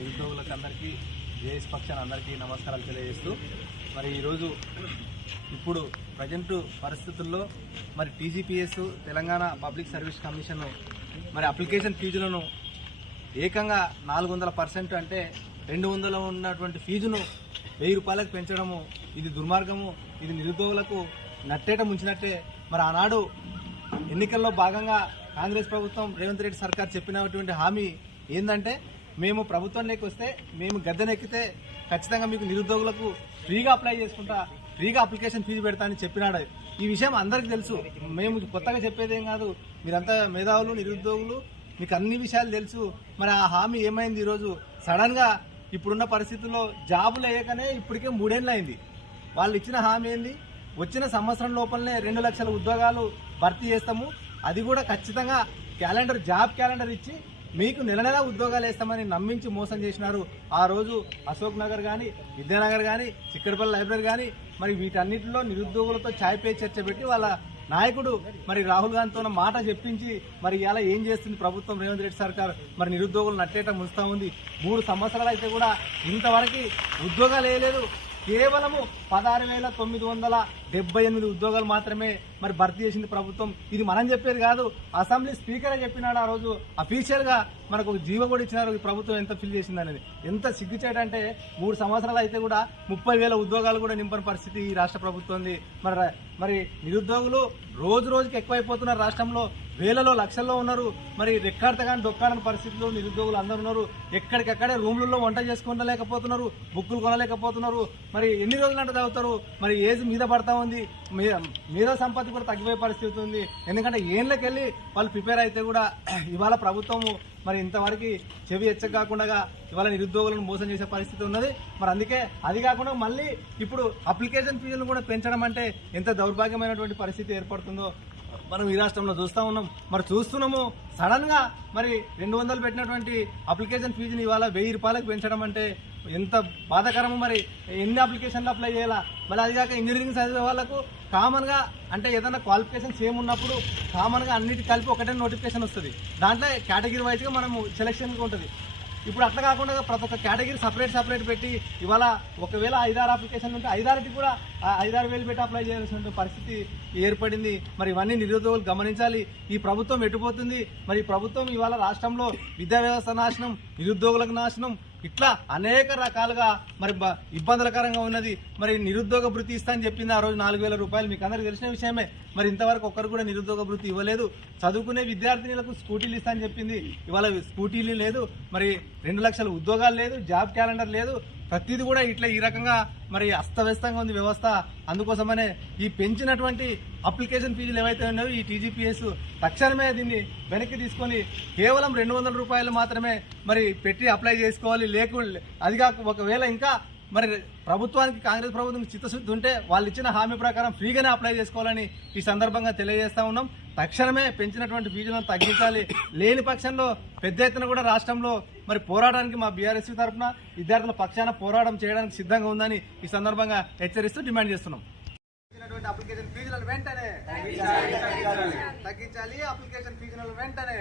నిరుద్యోగులకు అందరికీ జేఎస్ పక్షాన అందరికీ నమస్కారాలు తెలియజేస్తూ మరి ఈరోజు ఇప్పుడు ప్రజెంట్ పరిస్థితుల్లో మరి TGPS Telangana public service commission మరి అప్లికేషన్ ఫీజులను ఏకంగా 400% అంటే 200 ఉన్నటువంటి ఫీజును 1000 రూపాయలకు పెంచడము ఇది దుర్మార్గము. ఇది నిరుద్యోగులకు నట్టేట ముంచినట్టే. మరి ఆనాడు ఎన్నికల్లో భాగంగా కాంగ్రెస్ ప్రభుత్వం రేవంత్ రెడ్డి సర్కార్ చెప్పినటువంటి హామీ ఏంటంటే మేము ప్రభుత్వంలోకి వస్తే మేము గద్దెనెక్కితే ఖచ్చితంగా మీకు నిరుద్యోగులకు ఫ్రీగా అప్లై చేసుకుంటా, ఫ్రీగా అప్లికేషన్ ఫీజు పెడతా అని చెప్పినాడు. ఈ విషయం అందరికీ తెలుసు, మేము కొత్తగా చెప్పేదేం కాదు. మీరంతా మేధావులు, నిరుద్యోగులు, మీకు అన్ని విషయాలు తెలుసు. మరి ఆ హామీ ఏమైంది? ఈరోజు సడన్గా ఇప్పుడున్న పరిస్థితుల్లో జాబులు వేయకనే ఇప్పటికే 3 ఏళ్ళు అయింది. వాళ్ళు ఇచ్చిన హామీ ఏంది? వచ్చిన సంవత్సరం లోపలనే 2 లక్షల ఉద్యోగాలు భర్తీ చేస్తాము, అది కూడా ఖచ్చితంగా జాబ్ క్యాలెండర్ ఇచ్చి మీకు నెల నెల ఉద్యోగాలు వేస్తామని నమ్మించి మోసం చేసినారు. ఆ రోజు అశోక్ నగర్ కానీ, విద్యానగర్ కానీ, చిక్కడపల్లి లైబ్రరీ కానీ మరి వీటన్నిటిలో నిరుద్యోగులతో ఛాయ్ పే చర్చ పెట్టి వాళ్ళ నాయకుడు మరి రాహుల్ గాంధీతో మాట చెప్పించి మరి ఇలా ఏం చేస్తుంది ప్రభుత్వం రేవంత్ రెడ్డి సర్కార్? మరి నిరుద్యోగులు నట్టేట ముంచుతా ఉంది. 3 సంవత్సరాలు అయితే కూడా ఇంతవరకు ఉద్యోగాలు వేయలేదు. కేవలము 16,978 ఉద్యోగాలు మాత్రమే మరి భర్తీ చేసింది ప్రభుత్వం. ఇది మనం చెప్పేది కాదు, అసెంబ్లీ స్పీకరే చెప్పినాడు ఆ రోజు. అఫీషియల్ గా మనకు ఒక జీవో కూడా ఇచ్చినారు ఈ ప్రభుత్వం ఎంత ఫిల్ చేసింది అనేది. ఎంత సిగ్గుచేటంటే 3 సంవత్సరాలు అయితే కూడా 30,000 ఉద్యోగాలు కూడా నింపని పరిస్థితి ఈ రాష్ట్ర ప్రభుత్వం. మరి నిరుద్యోగులు రోజు రోజుకి ఎక్కువైపోతున్నారు. రాష్ట్రంలో వేలలో లక్షల్లో ఉన్నారు. మరి రెక్కాడితే కానీ దొక్కాడని పరిస్థితుల్లో నిరుద్యోగులు అందరూ ఉన్నారు. ఎక్కడికక్కడే రూమ్లలో వంట చేసుకోలేకపోతున్నారు, బుక్కులు కొనలేకపోతున్నారు. మరి ఎన్ని రోజులంటే చదువుతారు? మరి ఏజ్ మీద పడతా ఉంది, మీద సంపత్తి కూడా తగ్గిపోయే పరిస్థితి ఉంది. ఎందుకంటే ఏళ్ళకెళ్ళి వాళ్ళు ప్రిపేర్ అయితే కూడా ఇవాళ ప్రభుత్వము మరి ఇంతవరకు చెవి ఎచ్చకాకుండా ఇవాళ నిరుద్యోగులను మోసం చేసే పరిస్థితి ఉన్నది. మరి అందుకే అది కాకుండా మళ్ళీ ఇప్పుడు అప్లికేషన్ ఫీజులను కూడా పెంచడం అంటే ఎంత దౌర్భాగ్యమైనటువంటి పరిస్థితి ఏర్పడుతుందో మనం ఈ రాష్ట్రంలో చూస్తూ ఉన్నాం. మరి చూస్తున్నాము సడన్ గా మరి 200 పెట్టినటువంటి అప్లికేషన్ ఫీజుని ఇవాళ 1000 రూపాయలకు పెంచడం అంటే ఎంత బాధాకరము. మరి ఎన్ని అప్లికేషన్లు అప్లై చేయాలా? మళ్ళీ అది కాక ఇంజనీరింగ్ చదివే వాళ్ళకు కామన్ గా అంటే ఏదైనా క్వాలిఫికేషన్ సేమ్ ఉన్నప్పుడు కామన్ గా అన్నిటి కలిపి ఒకటే నోటిఫికేషన్ వస్తుంది. దాంట్లో కేటగిరీ వైజ్ గా మనము సెలెక్షన్ ఉంటుంది. ఇప్పుడు అట్లా కాకుండా ప్రతి ఒక్క కేటగిరీ సపరేట్ పెట్టి ఇవాళ ఒకవేళ 5-6 అప్లికేషన్లు ఉంటే 5-6కి కూడా 5,000 పెట్టి అప్లై చేయాల్సిన పరిస్థితి ఏర్పడింది. మరి ఇవన్నీ నిరుద్యోగులు గమనించాలి. ఈ ప్రభుత్వం ఎటుపోతుంది? మరి ఈ ప్రభుత్వం ఇవాళ రాష్ట్రంలో విద్యా వ్యవస్థ నాశనం, నిరుద్యోగులకు నాశనం, ఇట్లా అనేక రకాలుగా మరి ఇబ్బందులకరంగా ఉన్నది. మరి నిరుద్యోగ భృతి ఇస్తా అని చెప్పింది ఆ రోజు 4,000 రూపాయలు. మీకు అందరికి తెలిసిన విషయమే. మరి ఇంతవరకు ఒక్కరు కూడా నిరుద్యోగ భృతి ఇవ్వలేదు. చదువుకునే విద్యార్థినులకు స్కూటీలు ఇస్తా అని చెప్పింది, ఇవాళ స్కూటీలు లేదు. మరి 2 లక్షల ఉద్యోగాలు లేదు, జాబ్ క్యాలెండర్ లేదు. ప్రతిదీ కూడా ఇట్లా ఈ రకంగా మరి అస్తవ్యస్తంగా ఉంది వ్యవస్థ. అందుకోసమనే ఈ పెంచినటువంటి అప్లికేషన్ ఫీజులు ఏవైతే ఉన్నాయో ఈ టీజీపీఎస్ తక్షణమే దీన్ని వెనక్కి తీసుకొని కేవలం 200 రూపాయలు మాత్రమే మరి పెట్టి అప్లై చేసుకోవాలి. లేకుండా అది కాక ఒకవేళ ఇంకా మరి ప్రభుత్వానికి, కాంగ్రెస్ ప్రభుత్వం చిత్తశుద్ధి ఉంటే వాళ్ళు ఇచ్చిన హామీ ప్రకారం ఫ్రీగానే అప్లై చేసుకోవాలని ఈ సందర్భంగా తెలియజేస్తా ఉన్నాం. తక్షణమే పెంచినటువంటి ఫీజులను తగ్గించాలి. లేని పక్షంలో పెద్ద ఎత్తున కూడా రాష్ట్రంలో మరి పోరాటానికి మా బీఆర్ఎస్ తరఫున విద్యార్థుల పక్షాన పోరాటం చేయడానికి సిద్ధంగా ఉందని ఈ సందర్భంగా హెచ్చరిస్తూ డిమాండ్ చేస్తున్నాం. అప్లికేషన్ ఫీజులను వెంటనే తగ్గించాలి. అప్లికేషన్ ఫీజులను వెంటనే